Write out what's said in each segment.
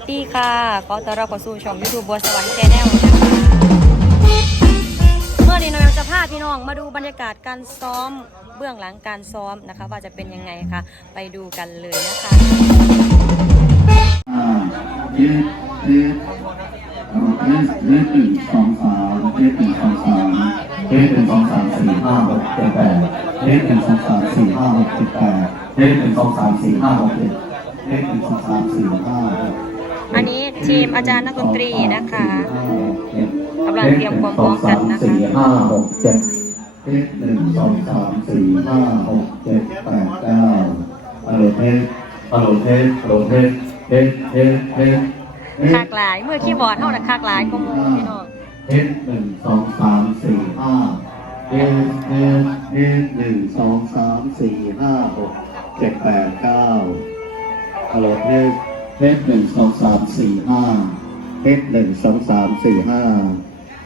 สดีค่ะ ขอต้อนรับเข้าสู่ช่องยูทูบบัวสวรรค์แชนแนลนะคะเมื่อนี้น้องจะพาพี่น้องมาดูบรรยากาศการซ้อมเบื้องหลังการซ้อมนะคะ ว่าจะเป็นยังไงคะไปดูกันเลยนะคะเจ็ดเจ็ดเอาเจ็ดเจ็ดหนึ่งสองสามเจ็ดหนึ่งสองสามเจ็ดหนึ่งสองสามสี่ห้าหกเจ็ดแปดเจ็ดหนึ่งสองสามสี่ห้าหกเจ็ดแปดเจ็ดหนึ่งสองสามสี่ห้าหกเจ็ดเจ็ดหนึ่งสองสามสี่ห้าหก อันนี้ทีมอาจารย์นักดนตรีนะคะกำลังเตรียมความพร้อมกันนะคะสี่ห้าหกเจ็ดเจ็ดหนึ่งสองสามสี่ห้าหกเจ็ดแปดเก้าฮัลโหลเทสฮัลโหลเทสฮัลโหลเทสเทสเทสเทสเทสคากหลายเมื่อคีย์บอร์ดเท่านั้นคากหลายก็มูพี่น้องเอสหนึ่งสองสามสี่ห้าเอสเอสเอสหนึ่งสองสามสี่ห้าหกเจ็ดแปดเก้าฮัลโหลเอส เอสหนึ่งสองสามสี่ห้าเอสหนึ่งสองสามสี่ห้า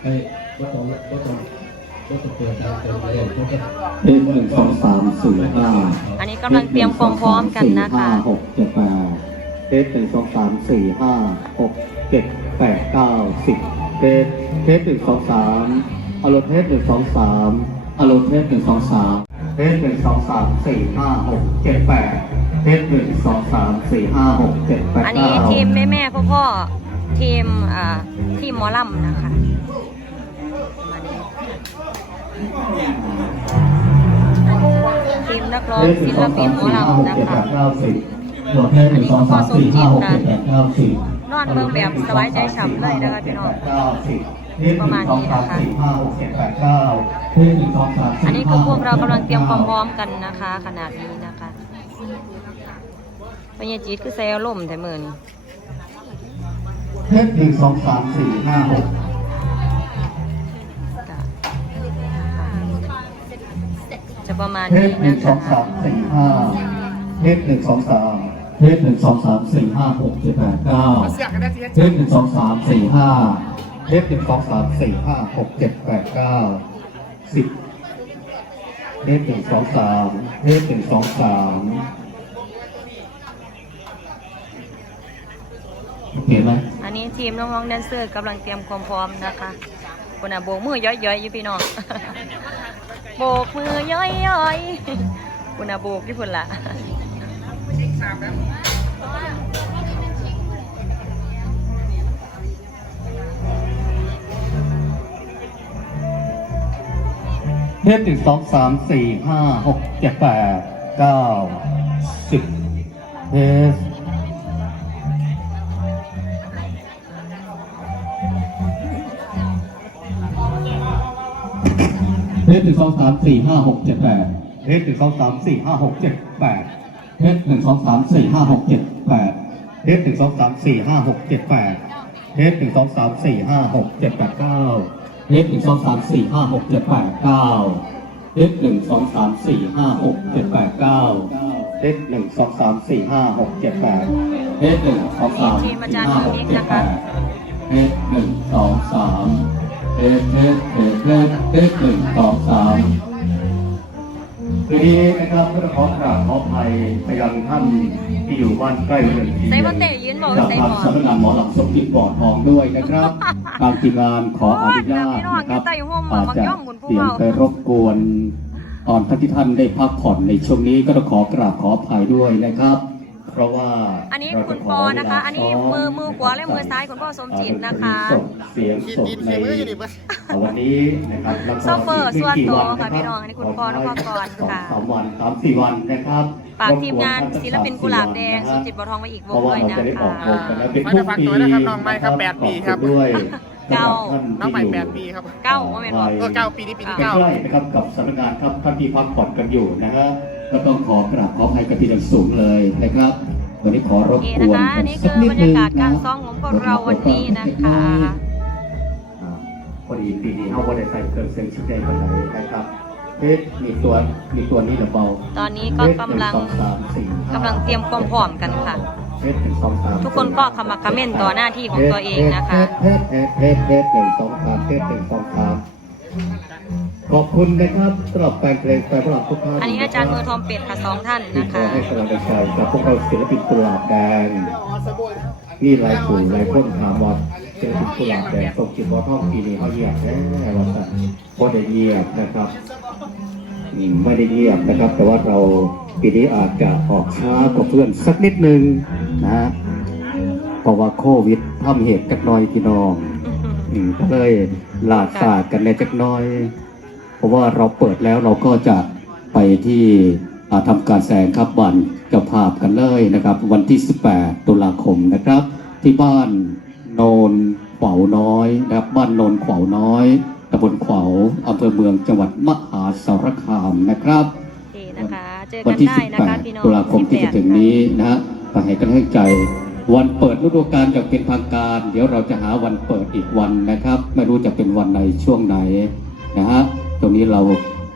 ไอ้ก็ต้องก็ต้องก็ต้องเปิดการเปิดประเด็นก็ต้องเอสหนึ่งสองสามสี่ห้าอันนี้กำลังเตรียมความพร้อมกันนะคะหกเจ็ดแปดเอสหนึ่งสองสามสี่ห้าหกเจ็ดแปดเก้าสิบเอสเอสหนึ่งสองสามฮัลโหลเอสหนึ่งสองสามฮัลโหลเอสหนึ่งสองสามเอสหนึ่งสองสามสี่ห้าหกเจ็ดแปด เอสหนึ่งสองสามสี่ห้าหกเจ็ดแปดอันนี้เก้าทีมแม่แม่พ่อพ่อๆทีมอ่าทีมหมอลำนะคะมานี้ทีมนักร้องเอสหศินึ่งลสองปิสานมหมอสี่ห้าหกลำนะเจ็ดแปคะ ดเก้าสิบหมดเอสหนึ่งสองสามสี่ห้าหกเจ็ดแปดเก้าสิบนอนเบิ่งแบบสบายใจฉ่ำเลยนะคะพี่น้องเก้าสิบเอสหนึ่งสองสามสี่ห้าหกเจ็ดแปดเก้าเอสหนึ่งสองสามสี่อันนี้คือพวกเรากำลังเตรียมความพร้อมกันนะคะ ขนาดนี้นะคะ พญาจีดคือใส่อารมณ์แต่มือนี้เอสหนึ่งสองสามสี่ห้าหกจ้ะจะประมาณเอนี้สหนึ่นะงสองคะสามสี่ห้าเอสหนึ่งสองสามเอสหนึ่งสองสามสี่ห้าหกเจ็ดแปดเก้าเลขหนึ่งสองสามสี่ห้าเลขหนึ่งสองสามสี่ห้าหกเจ็ดแปดเก้าสิบเลขหนึ่งสองสามเลขหนึ่งสองสาม โอเคไหมอันนี้ทีมน้องๆแดนเซอร์กำลังเตรียมความพร้อมนะคะคุณอาโบกมือย่อยๆอยู่พี่น้องโบกมือย่อยๆคุณอาโบกที่พุ่นละเลขหนึ่งสองสามสี่ห้าหกเจ็ดแปดเก้าสิบเอส เลขหนึ่งสองสามสี่ห้าหกเจ็ดแปดเลขหนึ่งสองสามสี่ห้าหกเจ็ดแปดเลขหนึ่งสองสามสี่ห้าหกเจ็ดแปดเลขหนึ่งสองสามสี่ห้าหกเจ็ดแปดเลขหนึ่งสองสามสี่ห้าหกเจ็ดแปดเก้าเลขหนึ่งสองสามสี่ห้าหกเจ็ดแปดเก้าเลขหนึ่งสองสามสี่ห้าหกเจ็ดแปดเก้าเลขหนึ่งสองสามสี่ห้าหกเจ็ดแปดเลขหนึ่งสองสามสี่ห้าหกเจ็ดแปดเลขหนึ่งสองสาม เลขเลขเลขเลขเลขหนึ่งสองสามทีนี้นะครับก็ขอกราบขออภัยไปยังท่านที่อยู่บ้านใกล้เรือนเคียงใส่บ่เตะยืนบอกจากใส่ทางหมอนสำนักงานหมอหลักสมจิตบ่อทองด้วยนะครับ ทางทีมงานขออนุญาตนะครับอาจจะเสียงไปรบกวน ตอนท่านที่ท่านได้พักผ่อนในช่วงนี้ก็ต้องขอกราบขออภัยด้วยนะครับ เพราะว่าอันนี้เราคุจะณขปอเวลานะคะ อันนี้ซ้มือมือขวาและมือซ้ายคุณพ่อสมจิตนะคะเสียงสดในวันนี้นะครับแล้วก็โซเฟอร์ส่วนตัวค่ะไม่กี่พี่น้องอันนี้คุณปอนครกรค่ะสองสามวันสามสี่วันนะครับฝากทีมงานศิลปินกุหลาบแดงสุจิตบัวทองไว้อีกวเพงราะว่าด้วยเรานะจะได้อคะอกวงกันแล้วเป็นไม่ทุได้กฟังปีตัวนะครับน้องไม้ครับแปดปีครับขอณด้วยเก้าน้องใหม่แปดปีครับเก้าว่าแม่นบอกเออเก้าปีนี้ปีที่ใกเก้าล้ๆนะครับกับสำนักงานครับท่านที่พักผ่อนกันอยู่นะฮะ ก็ต้องขอกราบขออภัยกันทีเดียวสูงเลยนะครับ วันนี้ขอรโอบเคกนะวนคะกันนี่สัคืกอนิดบรรนึยางกาศการนะซ้อมของพวกเราวันนี้นะคะอ่าพอดีปีนี้เขาว่าได้ใส่เครื่องเสียงชุดใหญ่คนไหนนะครับเอ๊ะมีตัวมีตัวนี้หรือเปล่าตอนนี้ก็กำลังเอ๊ะหนึ่สอสามสี่ห้ากำลังเตรียมความพร้อมกันค่ะเอ๊ะหนึ่งสองสามทุกคนก็ขมักเขม้นต่อหน้าที่ของตัวเองนะคะเอ๊ะเอ๊ะเอ๊ะเอ๊ะเอ๊ะหนึ่งสองสามเอ๊ะหนึ่งสองสาม ขอบคุณนะครับสำหรับแฟนเพลงแฟนพลังทุกท่านอันนี้อาจารย์มือทอมเป็ดค่ะสองท่านที่นะขอคะ ให้กำลังใจกับพวกเราศิลปินกุหลาบแดงนี่หลายสู่หลายคนถามว่าศิลปินกุหลาบแดงตกจิตบอท่องปีนี้เขาเงียบแน่เราสั่นก็ได้เงียบนะครับอืมไม่ได้เงียบนะครับ แต่ว่าเราปีนี้อาจจะออกช้ากว่าเพื่อนสักนิดนึงนะฮะเพราะว่าโควิดทำเหตุกันหน่อยพี่น้อง อืมก็เลย ลาดสาดกันในจักหน้อย เพราะว่าเราเปิดแล้วเราก็จะไปที่อ่าทำการแสดงครับวันเจ้าภาพกันเลยนะครับ วันที่ 18 ตุลาคมนะครับ ที่บ้านโนนขวาวน้อยนะครับบ้านโนนขวาวน้อยตำบลขวาวอำเภอเมืองจังหวัดมหาสารคามนะครับโอเคนะคะเจอวักันที่ได้นะคะพี่น้อง18 ตุลาคมที่จะถึงนี้นะฮะไปให้กำลังใจ วันเปิดฤดูกาลจะเป็นทางการ เดี๋ยวเราจะหาวันเปิดอีกวันนะครับ ไม่รู้จะเป็นวันไหนช่วงไหนนะฮะตรงนี้เรา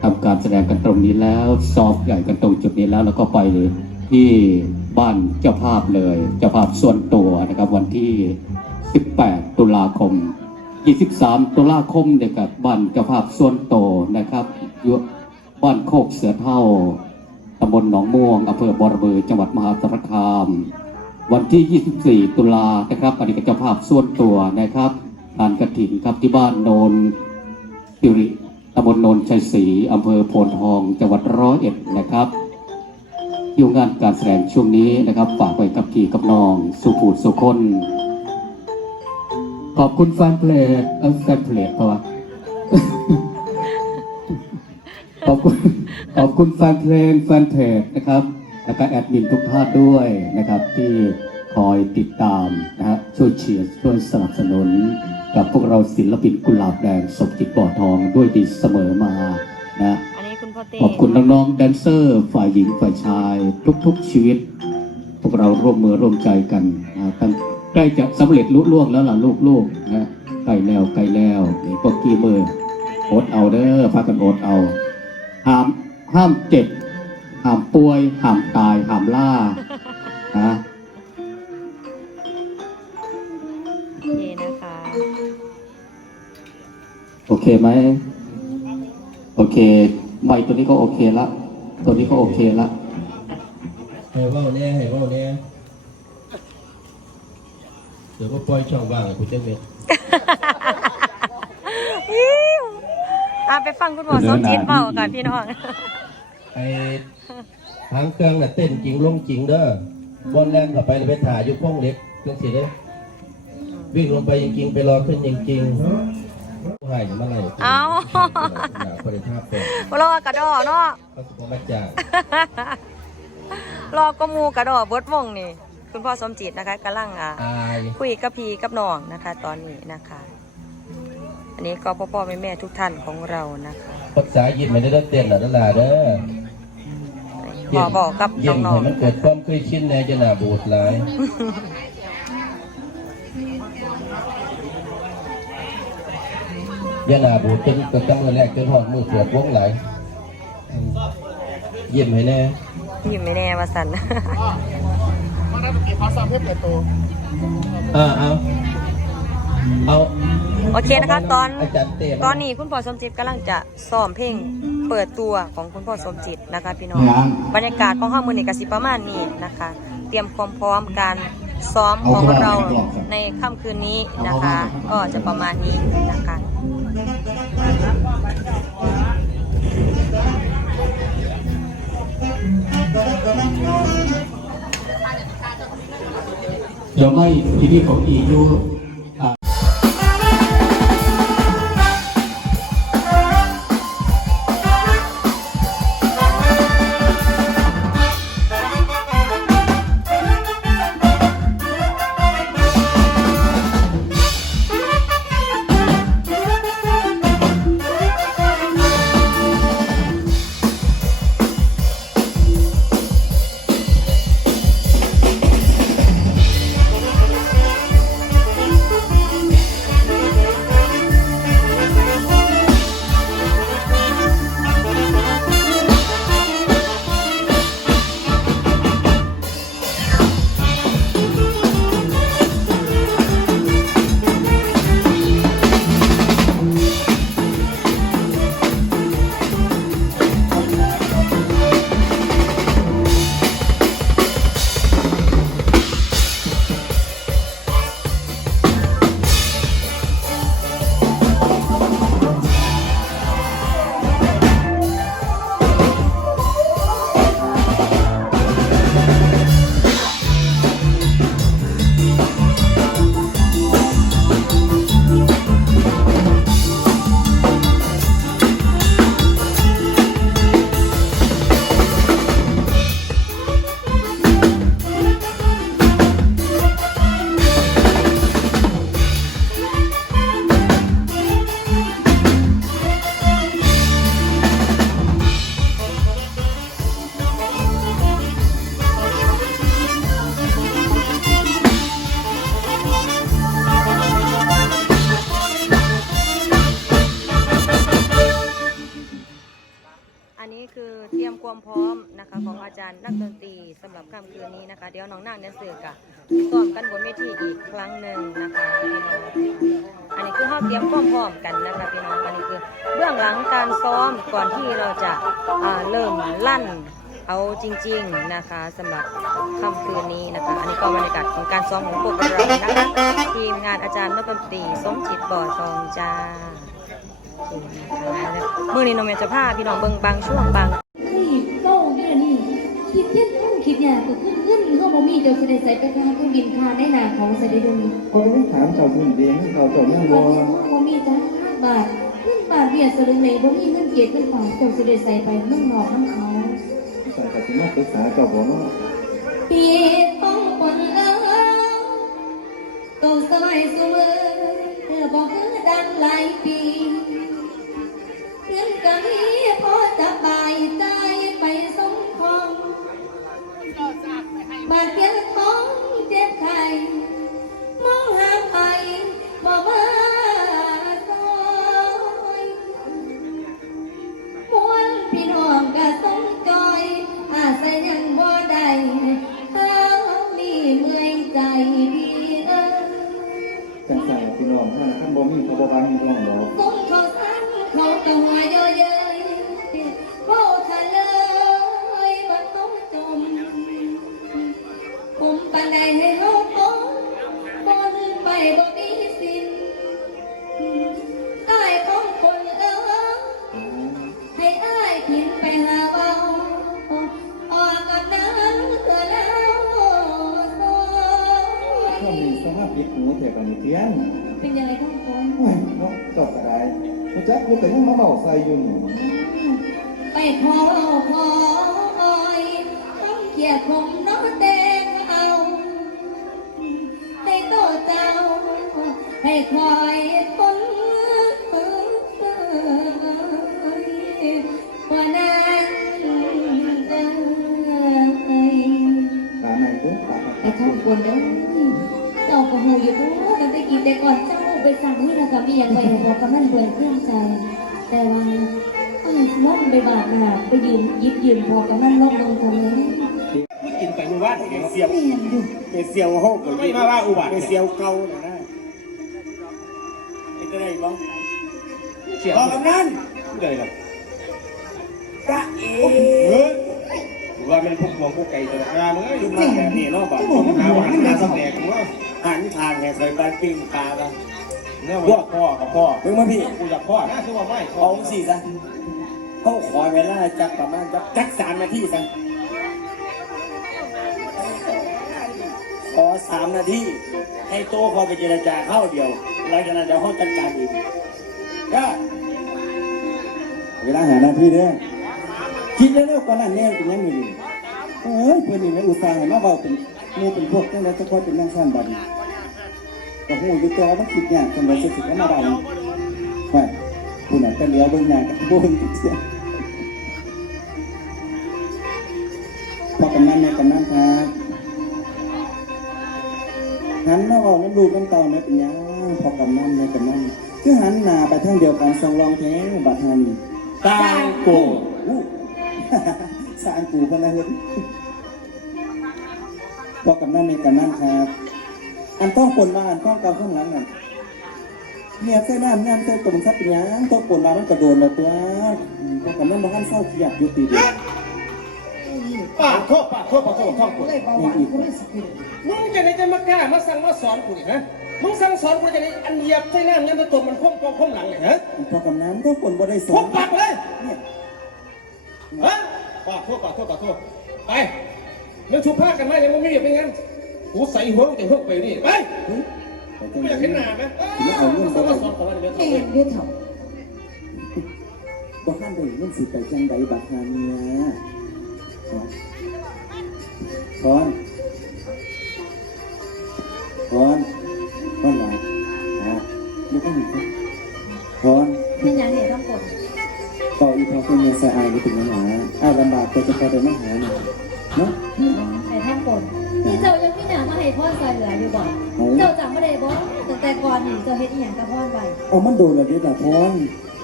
ทำการแสดงกันตรงนี้แล้วซ้อมใหญ่กันตรงจุดนี้แล้วแล้วก็ไปที่บ้านเจ้าภาพเลยเจ้าภาพส่วนตัวนะครับวันที่ 18 ตุลาคม 23 ตุลาคมเนี่ยกับบ้านเจ้าภาพส่วนโตวนะครับยู่บ้านโคกเสือเท่าตำบลหนองม่วงอำเภอบอระเบือจังหวัดมหาสารคาม วันที่ 24 ตุลานะครับอันนี้ก็เจ้าภาพส่วนตัวนะครับทานกระถิ่นครับที่บ้านโนนสิริตำบลโนนชัยศรีอำเภอโพนทอง จังหวัดร้อยเอ็ดนะครับที่งานการแสดงช่วงนี้นะครับฝากไว้กับพี่กับน้อง สุภูสุคน ขอบคุณแฟนเพลงเออแฟนเพลงเพราะว่าขอบคุณขอบคุณแฟนเพลงแฟนเพจนะครับ แล้วก็แอดมินทุกท่านด้วยนะครับที่คอยติดตามนะฮะช่วยเชียร์ช่วยสนับสนุน กับพวกเราศิลปินกุหลาบแดงสมจิตบ่อทองด้วยดีเสมอมานะอันนี้คุณพ่อเต้ขอบคุณน้องๆแดนเซอร์ฝ่ายหญิงฝ่ายชาย ทุกๆชีวิต พวกเราร่วมมือร่วมใจกันนะตั้งใกล้จะสำเร็จลุล่วงแล้วล่ะลูกๆนะใกล้แล้วใกล้แล้วนี่พวกกี้มืออดเอาเด้อพากันอดเอาห้ามห้ามเจ็บ ห้ามป่วย ห้ามตาย ห้ามล่านะโอเคนะคะ โอเคไหม โอเคไม่ตัวนี้ก็โอเคละ ตัวนี้ก็โอเคละให้เว่าแน่ให้เว่าแน่เดี๋ยวก็ปล่อยช่องว่างให้กูจะเม็ดอิ๊วอะไปฟังคุณหมอสมจิตเบากันพี่น้อง ไอ้ทางเครื่องน่ะเต้นจริงลงจริงเด้อบอลแลนเข้าไปแล้วไปถ่ายอยู่ข้องเล็กเครื่องเสียเด้อวิ่งลงไปจริงๆไปรอขึ้นจริงๆให้มาไล่เอาหนาคนภาพเป็นรอกระดอเนาะเขาสุภาพมาจ้างรอกระมูกระดอเบิดวงนี่คุณพ่อสมจิตนะคะกำลังอะอายคุยกับพี่กับน้องนะคะ ตอนนี้นะคะ อันนี้ก็พ่อพ่อแม่แม่ทุกท่านของเรานะคะภาษายินไม่ได้เต้นหรอกนั่นล่ะเด้อ พ่อบอกกับเย็นน้องให้มันเกิดความเคยชินในจะหนาบูดหลายอยาหนาบูดจนกระตั้งมือแรกจนหอดมือปวดวงไหลายอืมเยี่ยมให้แน่ๆยิ้มไม่แน่ว่าสันมันได้เก็บภาษาเพชรในตัวอ่าเอาเอาโอเคนะคะตอนอาจารย์เต้ตอนนี้คุณพ่อสมจิตกำลังจะซ้อมเพลง เปิดตัวของคุณพ่อสมจิตนะคะพี่น้องยังบรรยากาศของห้องมือนี่กสิประมาณนี้นะคะ เตรียมความพร้อมการซ้อมของเราในค่ำคืนนี้นะคะ ก็จะประมาณนี้นะคะเดี๋ยวไม่ที่นี่ของอียูอา นะคะ เดี๋ยวน้องนางแดนเซอร์กะซ้อมกันบนเวทีอีกครั้งหนึ่งนะคะพี่น้องอันนี้คือเฮาเตรียมพร้อมๆกันนะคะพี่น้องอันนี้คือเบื้องหลังการซ้อมก่อนที่เราจะาเริ่มลั่นเอาจริง ๆนะคะสำหรับค่ำคืนนี้นะคะ อันนี้ก็บรรยากาศของการซ้อมของพวกเรานะคะทีมงานอาจารย์นักดนตรีสมจิตบ่อทองจ้าเมื่อนี้น้องเมย์จะพาพี่น้องเบิ่งบางช่วงบางเฮ้ยโล่เลยนี่คิดเย็นต้องคิดเนี่ยก็ขึ้นขึ้นเฮา บ่มีเดี๋ยวสิได้ใส่ไปค่าเครื่องบินค่าในหน้าของสิได้เดี๋ยวนี้เขาต้องถามเจ้าพื้นเดียงเขาเจ้ายังบ่บ่มีบ่มีจ้าบาทขึ้นบาทเบียดสลึงไหนบ่มีเงินเก็บเงินฝากเจ้าสิได้ใส่ไปเมืองนอกน้ำเขาใส่กับที่มาปรึกษาเจ้าบ่เนาะปีต้องปนแล้วต้องสมัยสมือเธอบอกคือดังหลายปี ให้คอยคนว่านั้นเอ้ยตาไหนเด้อตาไอ้ท่านควรเด้อเจ้าก็หูอยู่ดูกันแต่กี่แต่ก่อนเจ้าไปสั่งให้เรากับมีอย่างไรบอกกับนั่นเบื่อเครื่องใจ แต่ว่าเอ้ยว่ามันไปบาดหนาไปยืมยิบยืมพอกับนั่นลอกลงทำไมมันกินไปเมื่อวานเห็นเสียวไม่เห็นอยู่เป็นเสียวห้องก็ไม่มาว่าอุบัติเป็นเสียวเก่าน่ะนะ เสียวกำนันผู้ใดล่ะกะเอ๋ว่ามันพวกมองพวกไก่ตัวงามเอ้ยยุ่งมากแบบนี้เนาะบ้าผมหาหวานหาสแต็กว่าหันทางแห่เคยไปปิ้งปลาบ้างเนี่ยพวกพ่อกับพ่อเพิ่งมาพี่กูอยากพ่อนะคือว่าไม่เอาสิซะเขาขอเวลาจักประมาณจักจักสามนาทีซะขอสามนาทีให้โตเขาไปเจรจาเข้าเดียวหลังจากนั้นเดี๋ยวเขาจัดการเอง ก็เวลาหาหน้าที่เด้อคิดเร็วๆกว่านั้นแน่เป็นยังไงดีเอ้ยเพิ่นนี่แม่อุตส่าห์ให้มาเว้าเป็นมู่เป็นพวกจังได๋จะค่อยเป็นนางซ่านบัดนี้ก็ฮู้อยู่ตัวมันคิดยากจังได๋สิสิมาบัดนี้ว่าผู้นั้นก็เลี้ยวเบิ่งหน้ากันบ่เห็นเสียพอกำนันแม่กำนันครับหันมาเว้าน้ำลูกน้ำต่าแม่ยเป็นยังพอกำนันแม่กำนัน คือหันหน้าไปทางเดียวกันสองรองแท้บัดหานี้ตาโกอู้สร้างกูพนันเลยพอกำนันในกำนันครับ อันต้องปนมาอันต้องกาข้างหลังนั่นเนี่ยใส่น้ำน้ำใส่ตุ่มซับเป็นยังต้องปนมามันกระโดดแล้วตัวพอกำนันบอกให้เศร้าเครียดอยู่ตีเดียว ปากโทษปากโทษปากโทษท่องกูนี่อีกมึงจะไหนจะมากล้ามาสั่งมาสอนกูเนี่ยฮะมึงสั่งสอนกูจะไหนอันเหยียบใส่น้ำยันตะตบมันคว่ำคว่ำคว่ำหลังเลยฮะพอกำนันต้องปนบ่ได้สพอวนกปากเลยฮะปากโทษปากโทษปากโทษไปมึงชุบผ้ากันไหมยังมึงไม่เหยียบไม่งั้นกูใส่หัวมึงจะหกไปนี่ไปเฮ้ยไปจังไม่อยากเห็นหน้าไหมแล้วเอาเงินสอบ่นได้สอนของมันเดี๋ยวแม่ทำเดี๋ยวเถอะบ่ทันได้เงินสิไปจังใดบัดหาเนี่ย พอนพอนพอนหลาอะไม่ต้องหนีครับพอนเป็นยังไงทั้งคนต่ออีพอเป็นเมียสะอายนี่เป็นปัญหาอ้าวลำบากแต่จะพอเดินมาหาหน่อยเนาะไอ้ทั้งคนที่เจ้ายังไม่หนามาให้พ่อใส่เหลืออยู่บ่เจ้าจำไม่ได้บ่แต่แต่ก่อนนี่เจ้าเฮ็ดอีหยังกับพ่อไปเอามันโดนแล้วเดี๋ยวละพร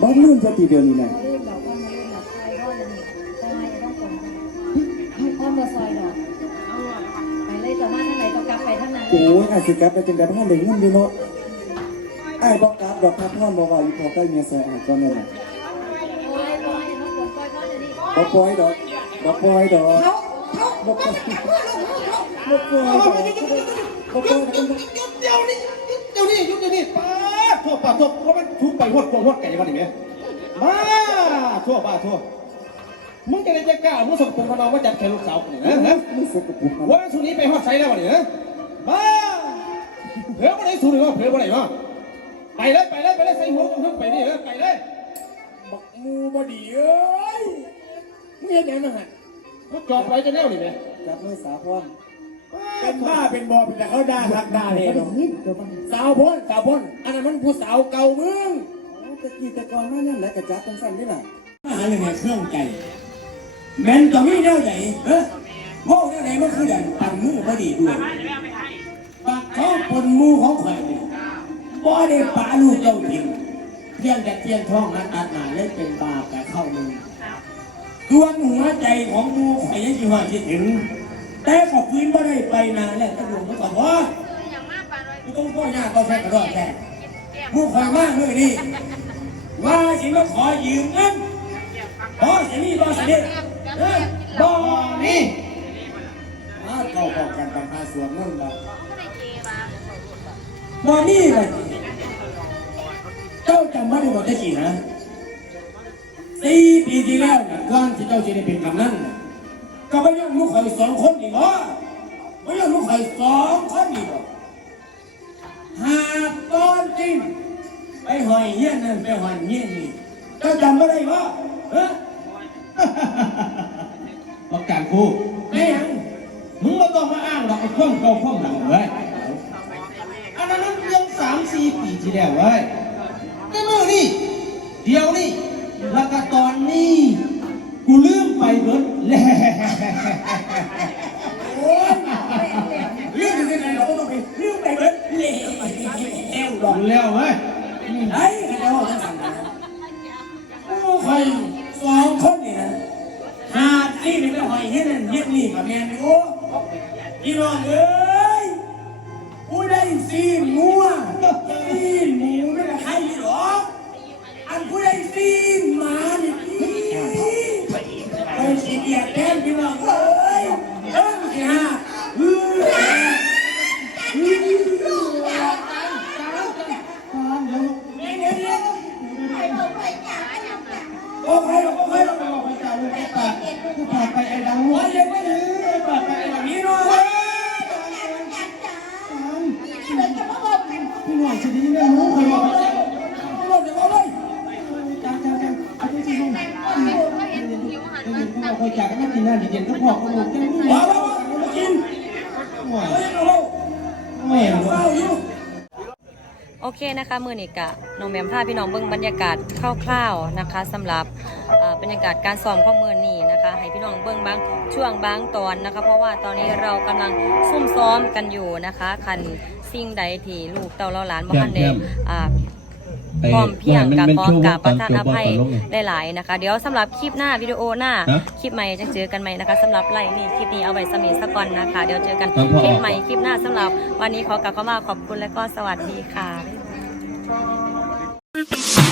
บ้านลื่นจะทีเดียวนี่นะ อ้าจสิกลับไปจังได๋พ่อได้เงินอยู่เนาะอ้ายบ่กลับดอกครับพ่อบ่ว่าอยู่พอใกล้เมียซอยอ้ายก่อนนั่นน่ะโอ้ยโอ้ยน้องฝนปล่อยพ่อเดี๋ยวนี้บ่ปล่อยดอกบ่ปล่อยดอกเขาเขาบ่ปล่อยบ่ปล่อยดอกบ่ปล่อยดอกเดี๋ยวนี้เดี๋ยวนี้ยุดเดี๋ยวนี้ป้าทั่วป้าทั่วเพราะมันทุกไปหดกงหดไก่วันนี้ไหมมาทั่วป้าทั่วมึงจะได้จะกล้ามึงส่งผมกับน้องมาจับแขนลูกสาวคนนี้นะฮะมันสกปรกนะวันสุนี้ไปหอดไซแล้ววันนี้นะมา เผื่อวันไหนสูงหรือว่าเผื่อวันไหนวะไปเลยไปเลยไปเลยใส่หัวมึงไปนี่เลยไปเลยบักมูบดีเอ้ยมึงเห็นยังไงฮะมึงจอดไว้จะแน่วนี่ไหมจับมือสาพรเป็นบ้าเป็นบอเป็นแต่เขาด่าทักด่าเลยบ่ได้ยินเดี๋ยวมันสาวพ้นสาวพ้นอันนั้นมันผู้สาวเก่ามึงตะกี้แต่ก่อนมานั่นแหละก็จับจังซั่นนี่ล่ะมาหาเรื่องในเครื่องใจแม่นก็มีแนวไหนเฮ้ยโง่แนวไหนมันคือดันปั่นมือพอดีด้วย ปาปนมูของข่อยนี่บ่ได้ปาลูกเจ้าจริงเพียงแต่เทียนท้องนั้นอัดหนาเล่นเป็นบาปแต่เข้ามือดวงหัวใจของมูข่อยยังสิว่าคิดถึง แต่ขอบคืนบ่ได้ไปนานแล้วตำรวจมาบอกว่ากูต้องพ่อยากก็แค่กระรอกแค่มูข่อยมากเมื่อนี้ว่าสิมาขอยืมเงินบอสนี่บอสนี่เอ้ยบอนี่มาเข้าบอกกันปัญหาสวนนั่นล่ะ บอนี่เลยเจ้าจำไม่ได้บอกได้กี่นะสี่ปีที่แล้วนะก่อนที่เจ้าจะได้เป็นกำนันน่ะก็ไม่ยอมลูกข่อยสองคนนี่บ่ไม่ยอมลูกข่อยสองคนนี่บ่หากตอนจริงไปหอยเงี้ยนั่นไปหอยเงี้ยนี่เจ้าจำไม่ได้บ่เฮ้ยประกาศครูไม่ยังมึงไม่ต้องมาอ้างหรอกไอ้ข้อมเก่าข้อมหลังเว้ย อันนั้นมันเรื่องสามสี่ปีที่แล้วเว้ยแต่เมื่อนี่เดี๋ยวนี่แล้วก็ตอนนี้กูลืมไปเบิดแล้วโอ้ยเรื่องที่ไหนเราก็ต้องไปเรื่องไปเบิดเลี้ยวไปเอวดอกแล้วเว้ย ไปสีเกี โอเคนะคะมือนี้กะน้องแหมมพาพี่น้องเบิ่งบรรยากาศคร่าวๆนะคะสำหรับเอ่อบรรยากาศการซ้อมข้อมือนี้นะคะ ให้พี่น้องเบิ่งบางช่วงบางตอนนะคะ เพราะว่าตอนนี้เรากำลังซุ่มซ้อมกันอยู่นะคะคันสิ่งใดที่ลูกเต่าเราหลานบ่ทันได้อ่าพร้อมเพรียงกับขอกราบประทานอภัยหลายๆนะคะ เดี๋ยวสำหรับคลิปหน้าวิดีโอหน้าคลิปใหม่จะเจอกันใหม่นะคะสำหรับไลน์นี่คลิปนี้เอาไว้สมีสักก่อนนะคะ เดี๋ยวเจอกันคลิปใหม่คลิปหน้าสำหรับวันนี้ขอกลับเข้ามาขอบคุณและก็สวัสดีค่ะ Thank you.